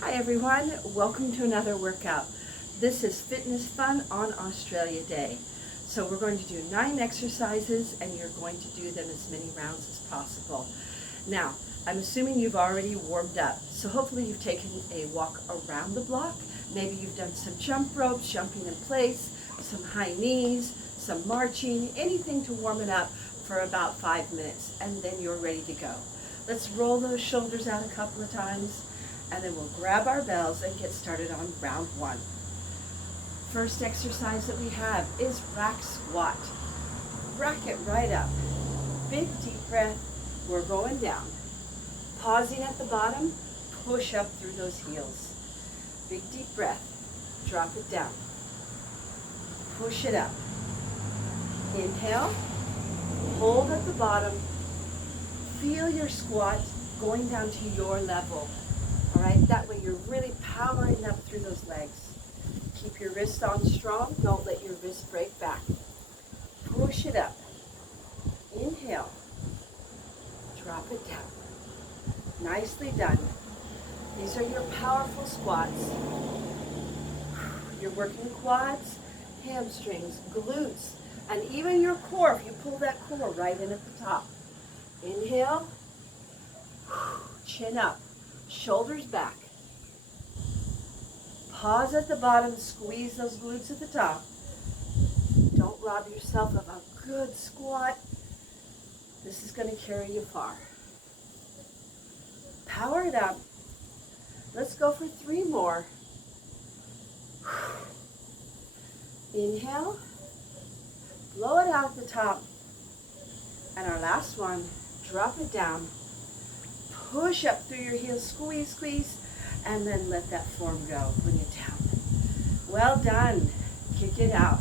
Hi everyone, welcome to another workout. This is Fitness Fun on Australia Day. So we're going to do 9 exercises and you're going to do them as many rounds as possible. Now, I'm assuming you've already warmed up. So hopefully you've taken a walk around the block. Maybe you've done some jump ropes, jumping in place, some high knees, some marching, anything to warm it up for about 5 minutes and then you're ready to go. Let's roll those shoulders out a couple of times and then we'll grab our bells and get started on round 1. First exercise that we have is rack squat. Rack it right up. Big deep breath. We're going down. Pausing at the bottom, push up through those heels. Big deep breath. Drop it down. Push it up. Inhale. Hold at the bottom. Feel your squat going down to your level. All right, that way you're really powering up through those legs. Keep your wrists on strong. Don't let your wrists break back. Push it up. Inhale. Drop it down. Nicely done. These are your powerful squats. You're working quads, hamstrings, glutes, and even your core if you pull that core right in at the top. Inhale. Chin up. Shoulders back. Pause at the bottom, squeeze those glutes at the top. Don't rob yourself of a good squat. This is going to carry you far. Power it up. Let's go for 3 more. Inhale. Blow it out at the top. And our last one, drop it down. Push up through your heels, squeeze, squeeze, and then let that form go. Bring it down. Well done. Kick it out.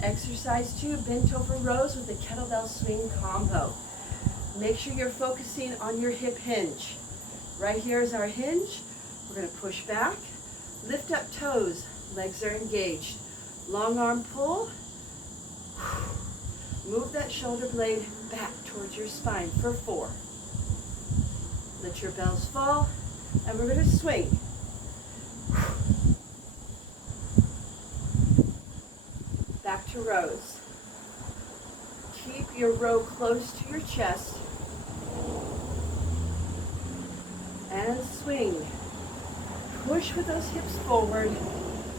Exercise 2, bent over rows with a kettlebell swing combo. Make sure you're focusing on your hip hinge. Right here is our hinge. We're going to push back, lift up toes, legs are engaged. Long arm pull. Move that shoulder blade back towards your spine for 4. Let your bells fall, and we're going to swing. Back to rows. Keep your row close to your chest. And swing. Push with those hips forward.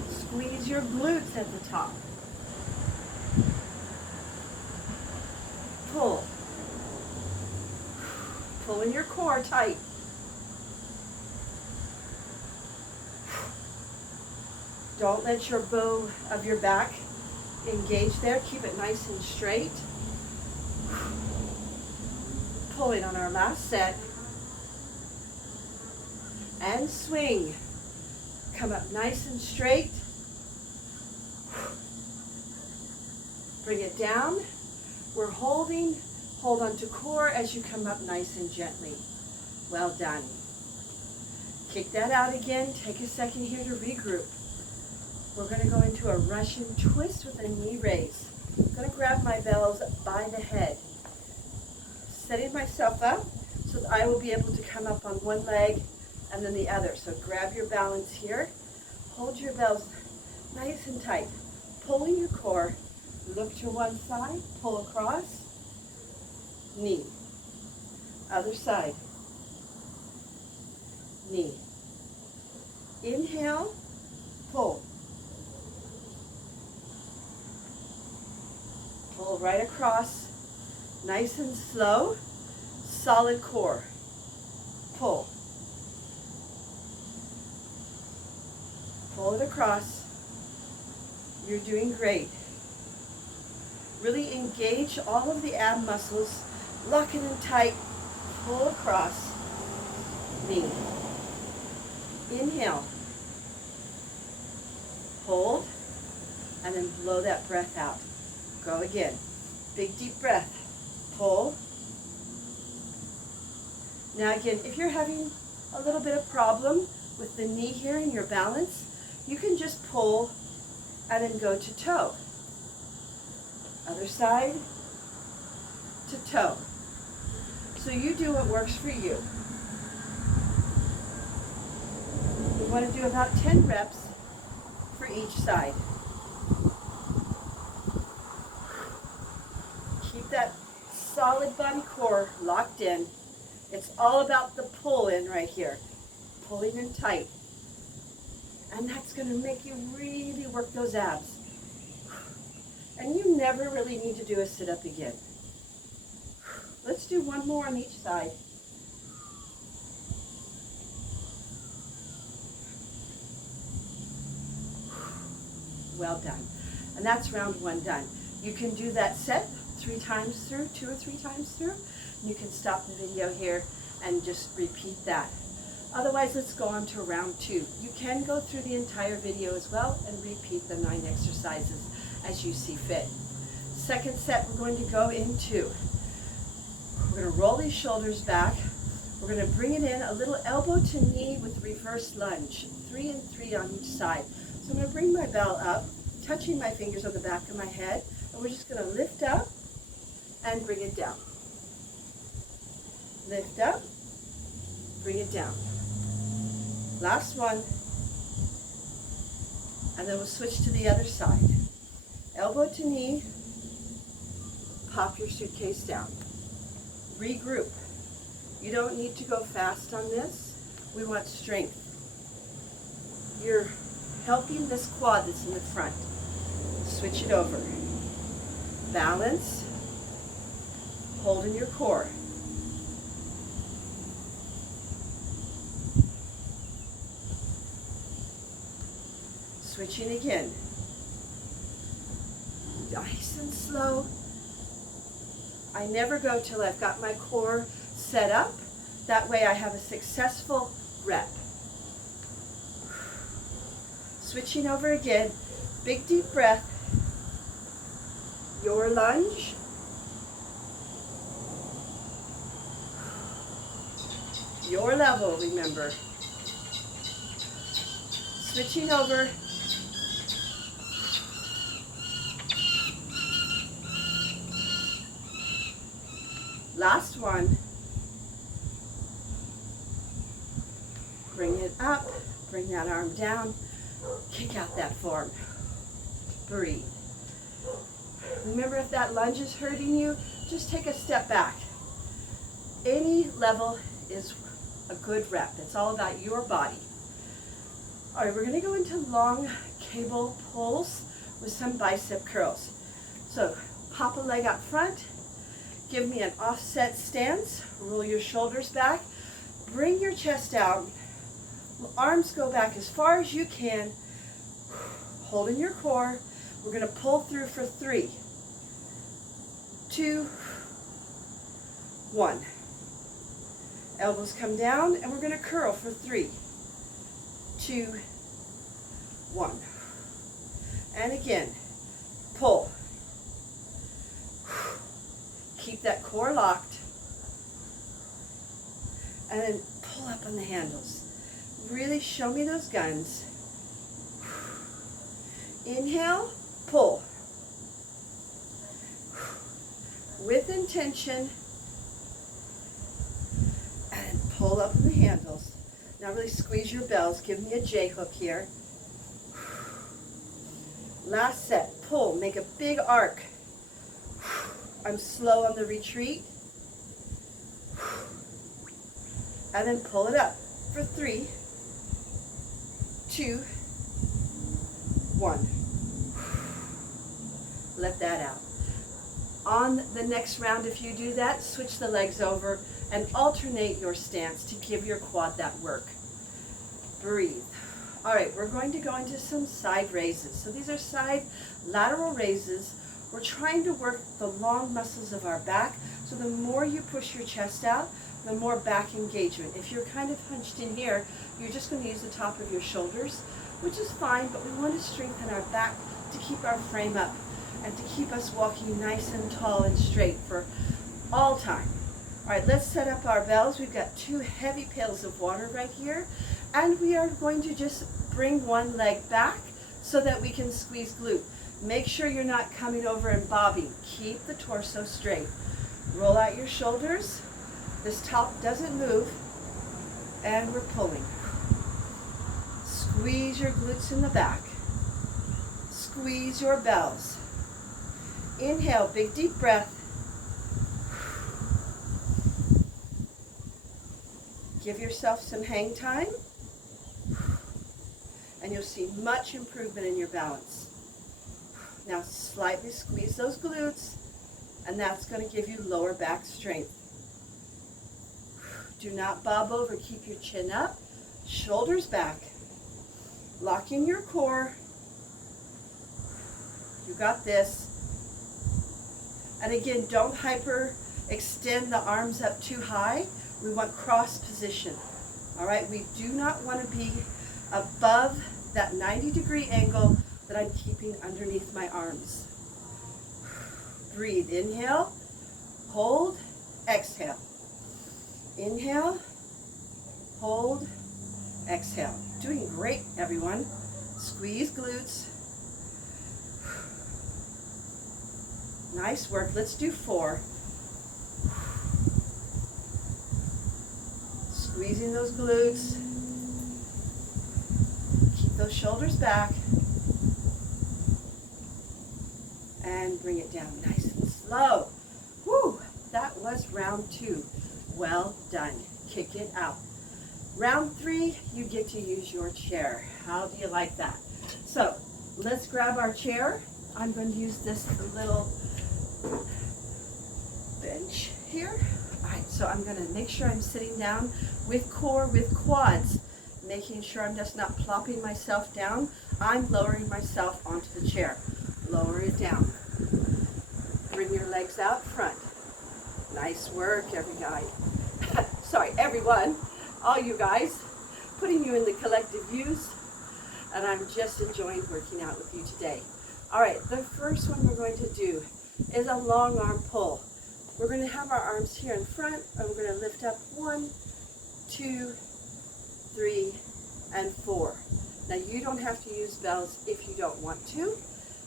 Squeeze your glutes at the top. Pull. Pulling your core tight. Don't let your bow of your back engage there. Keep it nice and straight. Pulling on our last set. And swing. Come up nice and straight. Bring it down. We're holding. Hold on to core as you come up nice and gently. Well done. Kick that out again. Take a second here to regroup. We're going to go into a Russian twist with a knee raise. I'm going to grab my bells by the head. Setting myself up so that I will be able to come up on one leg and then the other. So grab your balance here. Hold your bells nice and tight. Pulling your core. Look to one side. Pull across. Knee. Other side. Knee. Inhale. Pull. Pull right across. Nice and slow. Solid core. Pull. Pull it across. You're doing great. Really engage all of the ab muscles. Lock it in tight. Pull across. Knee. Inhale. Hold. And then blow that breath out. Go again. Big deep breath. Pull. Now again, if you're having a little bit of problem with the knee here and your balance, you can just pull and then go to toe. Other side to toe. So you do what works for you. want to do about 10 reps for each side. Keep that solid body core locked in. It's all about the pull in right here. Pulling in tight. And that's going to make you really work those abs. And you never really need to do a sit-up again. Let's do one more on each side. Well done. And that's round one done. You can do that set 3 times through, 2 or 3 times through. You can stop the video here and just repeat that. Otherwise, let's go on to round 2. You can go through the entire video as well and repeat the 9 exercises as you see fit. Second set we're going to go into. We're going to roll these shoulders back. We're going to bring it in a little elbow to knee with reverse lunge. 3 and 3 on each side. So I'm going to bring my bell up, touching my fingers on the back of my head, and we're just going to lift up and bring it down. Lift up, bring it down. Last one. And then we'll switch to the other side. Elbow to knee, pop your suitcase down. Regroup. You don't need to go fast on this. We want strength. You're helping this quad that's in the front. Switch it over. Balance. Hold in your core. Switching again. Nice and slow. I never go till I've got my core set up. That way I have a successful rep. Switching over again. Big deep breath. Your lunge. Your level, remember. Switching over. Last one. Bring it up. Bring that arm down. Kick out that form. Breathe. Remember, if that lunge is hurting you, just take a step back. Any level is a good rep. It's all about your body. All right, we're going to go into long cable pulls with some bicep curls. So pop a leg out front. Give me an offset stance. Roll your shoulders back. Bring your chest out. Arms go back as far as you can. Hold in your core. We're going to pull through for 3, 2, 1. Elbows come down, and we're going to curl for 3, 2, 1. And again, pull. Keep that core locked. And then pull up on the handles. Really show me those guns. Inhale, pull. With intention. And pull up on the handles. Now really squeeze your bells. Give me a J hook here. Last set. Pull. Make a big arc. I'm slow on the retreat. And then pull it up for 3, 2, 1. Let that out. On the next round, if you do that, switch the legs over and alternate your stance to give your quad that work. Breathe. All right, we're going to go into some side raises. So these are side lateral raises. We're trying to work the long muscles of our back. So the more you push your chest out, the more back engagement. If you're kind of hunched in here, you're just going to use the top of your shoulders, which is fine, but we want to strengthen our back to keep our frame up and to keep us walking nice and tall and straight for all time. All right, let's set up our bells. We've got 2 heavy pails of water right here, and we are going to just bring one leg back so that we can squeeze glute. Make sure you're not coming over and bobbing. Keep the torso straight. Roll out your shoulders. This top doesn't move, and we're pulling. Squeeze your glutes in the back. Squeeze your bells. Inhale, big deep breath. Give yourself some hang time, and you'll see much improvement in your balance. Now slightly squeeze those glutes, and that's going to give you lower back strength. Do not bob over. Keep your chin up, shoulders back. Lock in your core. You got this. And again, don't hyper extend the arms up too high. We want cross position. All right, we do not want to be above that 90-degree angle that I'm keeping underneath my arms. Breathe. Inhale, hold, exhale. Inhale, hold, exhale. Doing great, everyone. Squeeze glutes. Nice work. Let's do 4. Squeezing those glutes. Keep those shoulders back. And bring it down nice and slow. Whew, that was round 2. Well done. Kick it out. Round 3, you get to use your chair. How do you like that? So let's grab our chair. I'm going to use this little bench here. All right, so I'm going to make sure I'm sitting down with core, with quads, making sure I'm just not plopping myself down. I'm lowering myself onto the chair. Lower it down. Bring your legs out front. Nice work, everyone, all you guys, putting you in the collective use, and I'm just enjoying working out with you today. All right, the first one we're going to do is a long arm pull. We're going to have our arms here in front, and we're going to lift up 1, 2, 3, and 4. Now you don't have to use bells if you don't want to.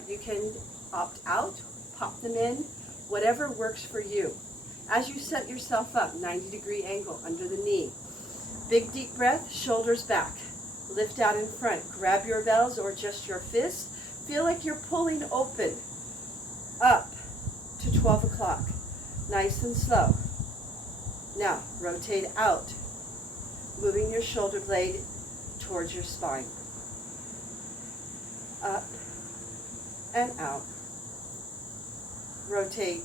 You can opt out, pop them in, whatever works for you. As you set yourself up, 90-degree angle under the knee. Big deep breath, shoulders back. Lift out in front. Grab your bells or just your fists. Feel like you're pulling open up to 12 o'clock. Nice and slow. Now, rotate out, moving your shoulder blade towards your spine. Up and out. Rotate.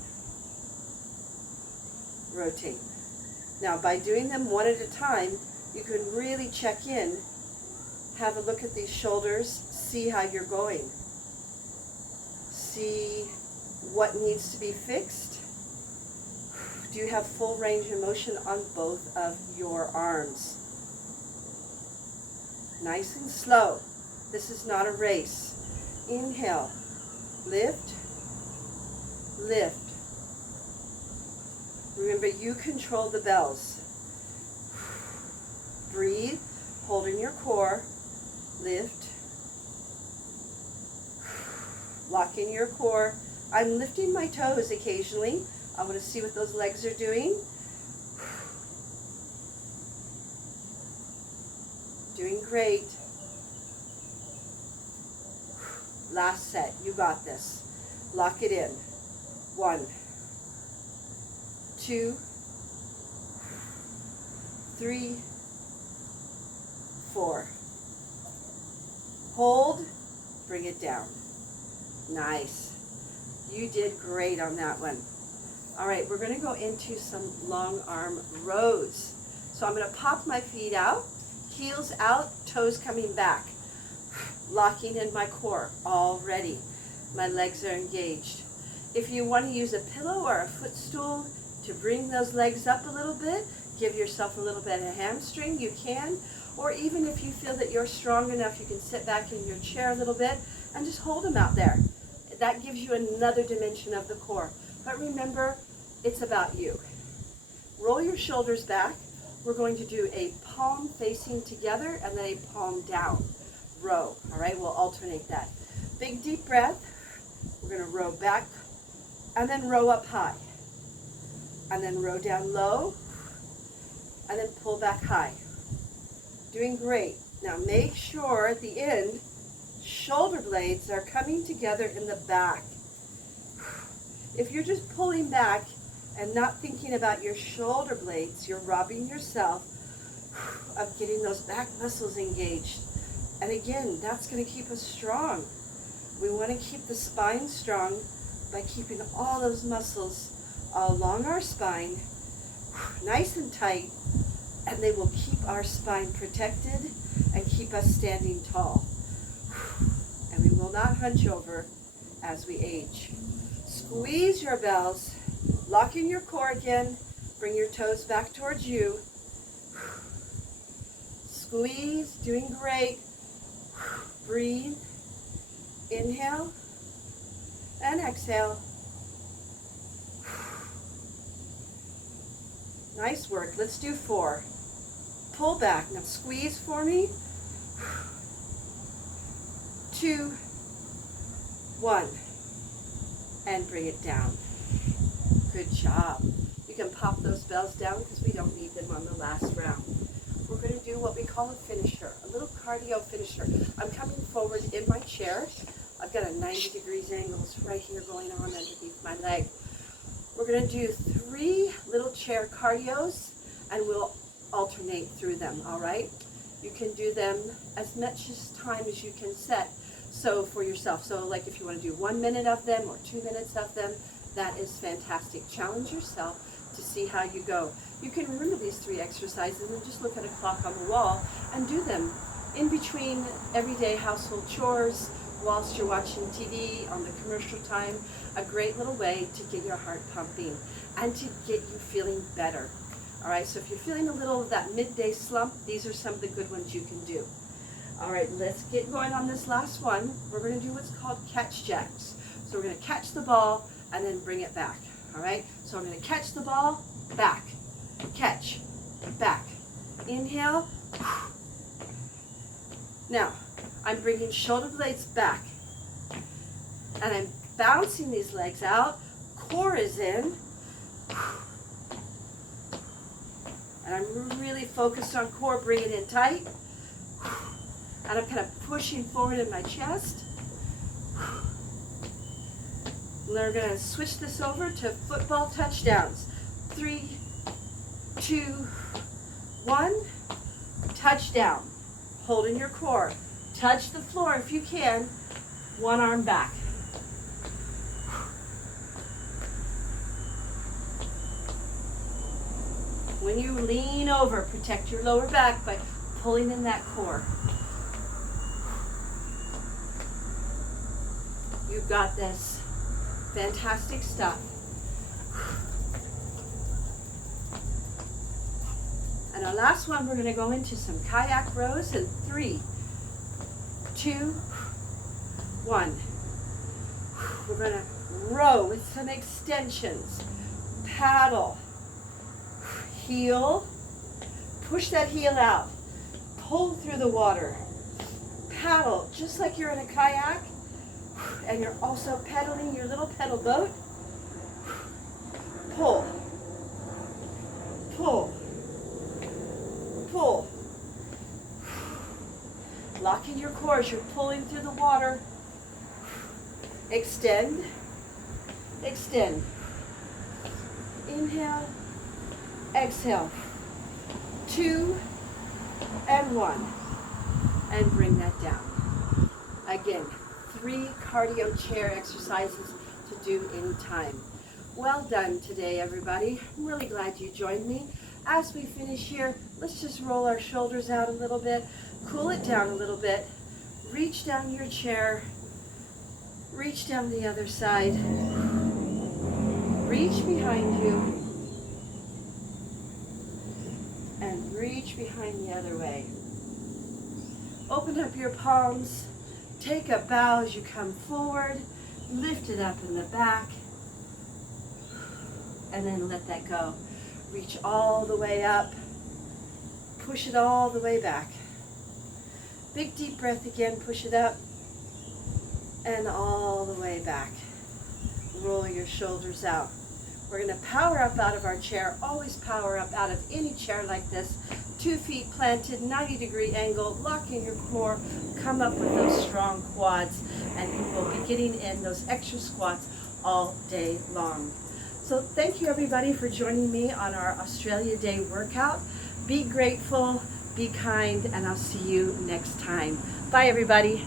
Rotate. Now, by doing them one at a time, you can really check in, have a look at these shoulders, see how you're going. See what needs to be fixed. Do you have full range of motion on both of your arms? Nice and slow. This is not a race. Inhale. Lift. Lift. Remember, you control the bells. Breathe, holding your core. Lift. Lock in your core. I'm lifting my toes occasionally. I want to see what those legs are doing. Doing great. Last set. You got this. Lock it in. 1, 2, 3, 4. Hold, bring it down. Nice. You did great on that one. All right, we're going to go into some long arm rows. So I'm going to pop my feet out, heels out, toes coming back. Locking in my core already. My legs are engaged. If you want to use a pillow or a footstool to bring those legs up a little bit, give yourself a little bit of hamstring, you can. Or even if you feel that you're strong enough, you can sit back in your chair a little bit and just hold them out there. That gives you another dimension of the core. But remember, it's about you. Roll your shoulders back. We're going to do a palm facing together and then a palm down. Row. All right, we'll alternate that. Big deep breath. We're going to row back and then row up high. And then row down low and then pull back high. Doing great. Now make sure at the end, shoulder blades are coming together in the back. If you're just pulling back and not thinking about your shoulder blades, you're robbing yourself of getting those back muscles engaged. And again, that's going to keep us strong. We want to keep the spine strong by keeping all those muscles along our spine nice and tight, and they will keep our spine protected and keep us standing tall. And we will not hunch over as we age. Squeeze your bells, lock in your core again, bring your toes back towards you. Squeeze, doing great. Breathe, inhale and exhale. Nice work. Let's do 4. Pull back. Now squeeze for me. 2, 1, and bring it down. Good job. You can pop those bells down because we don't need them on the last round. We're going to do what we call a finisher, a little cardio finisher. I'm coming forward in my chair. I've got a 90 degrees angle right here going on underneath my leg. We're going to do 3 little chair cardios, and we'll alternate through them, all right? You can do them as much time as you can set so for yourself. So like if you want to do 1 minute of them or 2 minutes of them, that is fantastic. Challenge yourself to see how you go. You can remember these 3 exercises and just look at a clock on the wall and do them in between everyday household chores, whilst you're watching TV on the commercial time. A great little way to get your heart pumping and to get you feeling better. All right, so if you're feeling a little of that midday slump, these are some of the good ones you can do. All right, let's get going on this last one. We're going to do what's called catch jacks. So we're going to catch the ball and then bring it back. All right, so I'm going to catch the ball, back, catch, back. Inhale. Now, I'm bringing shoulder blades back, and I'm bouncing these legs out. Core is in, and I'm really focused on core. Bring it in tight, and I'm kind of pushing forward in my chest. We're going to switch this over to football touchdowns. 3, 2, 1, touchdown. Holding your core. Touch the floor if you can. One arm back. When you lean over, protect your lower back by pulling in that core. You've got this. Fantastic stuff. And our last one, we're going to go into some kayak rows in 3, 2, 1. We're going to row with some extensions. Paddle. Heel. Push that heel out. Pull through the water. Paddle, just like you're in a kayak. And you're also pedaling your little pedal boat. Pull. Pull. Pull. Lock in your core as you're pulling through the water. Extend. Extend. Inhale. Exhale. 2 and 1. And bring that down. Again, 3 cardio chair exercises to do anytime. Well done today, everybody. I'm really glad you joined me. As we finish here, let's just roll our shoulders out a little bit, cool it down a little bit, reach down your chair, reach down the other side, reach behind you, and reach behind the other way. Open up your palms, take a bow as you come forward, lift it up in the back, and then let that go. Reach all the way up, push it all the way back. Big deep breath again, push it up, and all the way back. Roll your shoulders out. We're going to power up out of our chair. Always power up out of any chair like this. 2 feet planted, 90-degree angle, lock in your core, come up with those strong quads, and you will be getting in those extra squats all day long. So thank you everybody for joining me on our Australia Day workout. Be grateful, be kind, and I'll see you next time. Bye everybody.